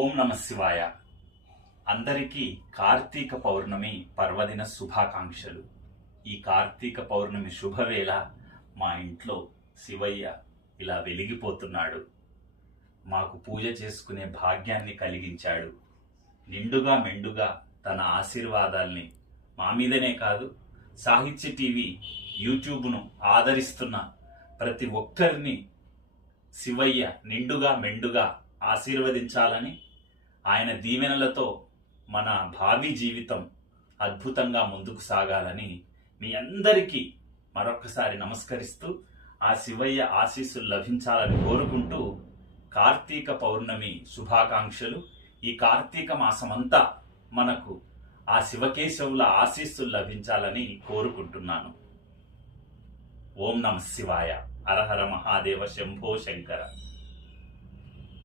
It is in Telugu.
ఓం నమ శివాయ. అందరికీ కార్తీక పౌర్ణమి పర్వదిన శుభాకాంక్షలు. ఈ కార్తీక పౌర్ణమి శుభవేళ మా ఇంట్లో శివయ్య ఇలా వెలిగిపోతున్నాడు. మాకు పూజ చేసుకునే భాగ్యాన్ని కలిగించాడు. నిండుగా మెండుగా తన ఆశీర్వాదాల్ని మా మీదనే కాదు సాహిత్య టీవీ యూట్యూబ్ను ఆదరిస్తున్న ప్రతి ఒక్కరిని శివయ్య నిండుగా మెండుగా ఆశీర్వదించాలని ఆయన దీవెనలతో మన భావి జీవితం అద్భుతంగా ముందుకు సాగాలని మీ అందరికీ మరొకసారి నమస్కరిస్తూ ఆ శివయ్య ఆశీస్సులు లభించాలని కోరుకుంటూ కార్తీక పౌర్ణమి శుభాకాంక్షలు. ఈ కార్తీక మాసమంతా మనకు ఆ శివకేశవుల ఆశీస్సులు లభించాలని కోరుకుంటున్నాను. ఓం నమ శివాయ. అరహర మహాదేవ శంభో శంకర.